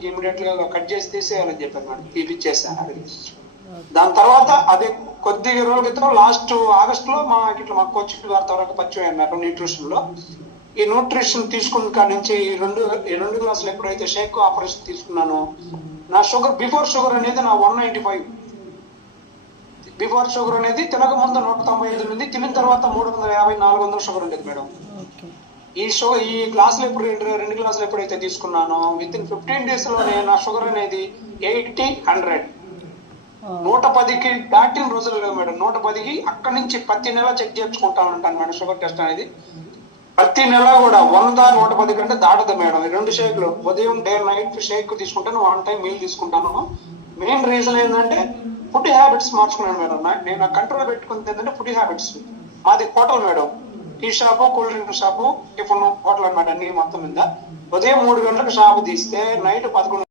నుంచి ఇమీడియట్ గా కట్ చేసి తీసేయాలని చెప్పారు మేడం. తీపిచ్చేసాను అది. దాని తర్వాత అదే కొద్ది రోజుల క్రితం లాస్ట్ ఆగస్ట్ లో మా కోచ్ గారి తర్వాత పరిచయం అన్నారు న్యూట్రిషన్ లో. ఈ న్యూట్రిషన్ తీసుకున్న కాడి నుంచి రెండు గ్లాసులు ఎప్పుడైతే షేక్ ఆపరేషన్ తీసుకున్నానో నా షుగర్ బిఫోర్ షుగర్ అనేది నా 195. బిఫోర్ షుగర్ అనేది తినక ముందు 195 ఉంది, తినిన తర్వాత 350, 400 షుగర్ ఉండేది మేడం. ఈ గ్లాసులు రెండు గ్లాసులు ఎప్పుడైతే తీసుకున్నానో విత్ ఇన్ 15 days లోనే నా షుగర్ అనేది 80, 100, 110కి దాటిన రోజులు లేవు మేడం. 110కి అక్కడి నుంచి ప్రతి నెల చెక్ చేయించుకుంటా ఉంటాను మేడం. షుగర్ టెస్ట్ అనేది ప్రతి నెల కూడా 100, 110 కంటే దాటదు మేడం. 2 షేక్లు ఉదయం డే నైట్ షేక్ తీసుకుంటాను, 1 టైం మీల్ తీసుకుంటాను. మెయిన్ రీజన్ ఏంటంటే ఫుడ్ హ్యాబిట్స్ మార్చుకున్నాను మేడం. నేను కంట్రోల్ పెట్టుకుంది ఏంటంటే ఫుడ్ హ్యాబిట్స్. మాది hotel madam, tea shop, cool drink shop, tiffin hotel అనమాట. అన్ని మొత్తం మీద ఉదయం 3 గంటలకు షాపు తీస్తే నైట్ 11